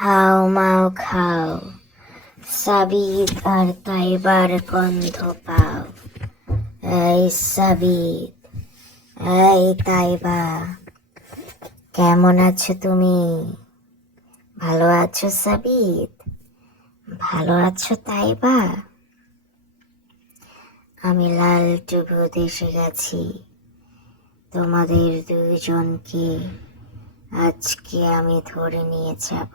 হাও মাও খাও, সাবিত আর তাইবার গন্ধ পাও। এই সাবিত, এই তাইবা, কেমন আছো তুমি? ভালো আছো সাবিত? ভালো আছো তাইবা? আমি লালটু ভূত এসে গেছি। তোমাদের দুইজনকে আজকে আমি ধরে নিয়ে যাব,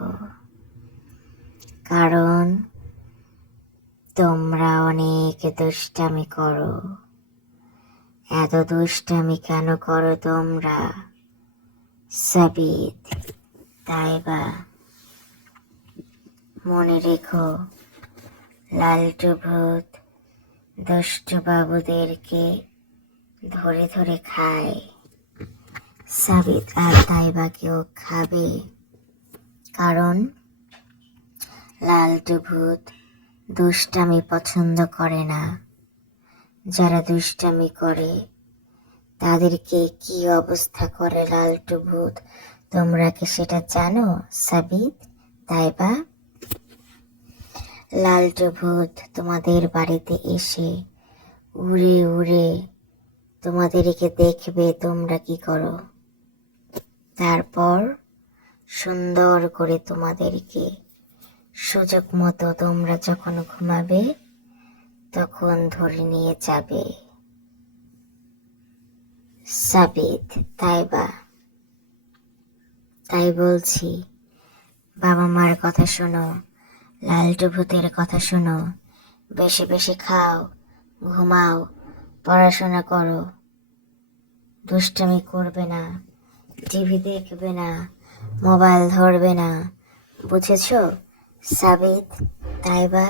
কারণ তোমরা অনেক দুষ্টামি করো। এত দুষ্টামি কেন করো তোমরা? সাবিত, তাইবা, মনে রেখো, লালটু ভূত দুষ্টু বাবুদেরকে ধরে ধরে খায়। সাবিত আর তাইবাকেও খাবে, কারণ লালটু ভূত দুষ্টামি পছন্দ করে না। যারা দুষ্টামি করে তাদেরকে কি অবস্থা করে লালটু ভূত, তোমরা কি সেটা জানো? সাবিত, তাইবা, লালটু ভূত তোমাদের বাড়িতে এসে উড়ে উড়ে তোমাদেরকে দেখবে তোমরা কি করো, তারপর সুন্দর করে তোমাদেরকে সুযোগ মতো তোমরা যখন ঘুমাবে তখন ধরে নিয়ে যাবে। সাবিত, তাইবা, তাই বলছি, বাবা মার কথা শোনো, লালটু ভূতের কথা শোনো, বেশি বেশি খাও, ঘুমাও, পড়াশোনা করো, দুষ্টামি করবে না, টিভি দেখবে না, মোবাইল ধরবে না, বুঝেছো? সাবিত, তাইবা,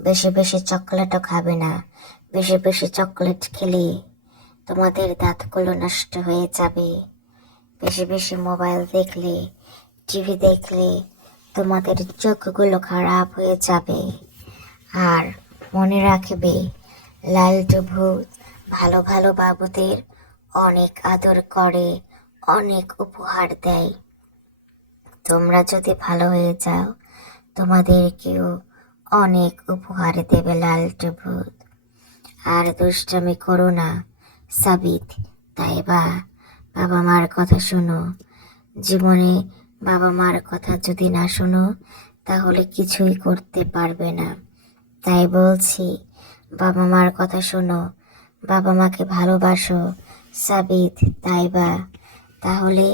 বেশি বেশি চকলেটও খাবে না। বেশি বেশি চকলেট খেলে তোমাদের দাঁতগুলো নষ্ট হয়ে যাবে। বেশি বেশি মোবাইল দেখলে, টিভি দেখলে তোমাদের চোখগুলো খারাপ হয়ে যাবে। আর মনে রাখবে, লালটু ভূত ভালো ভালো বাবুদের অনেক আদর করে, অনেক উপহার দেয়। তোমরা যদি ভালো হয়ে যাও তোমাদেরকেও অনেক উপহার দেবে লালটু ভূত। আর দুষ্টামি করো না সাবিত, তাইবা, বাবা মার কথা শোনো। জীবনে বাবা মার কথা যদি না শোনো তাহলে কিছুই করতে পারবে না। তাই বলছি, বাবা মার কথা শোনো, বাবা মাকে ভালোবাসো সাবিত, তাইবা, তাহলে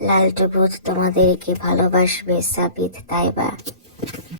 লালটু ভূত তোমাদেরকে ভালোবাসবে সাবিত, তাইবা।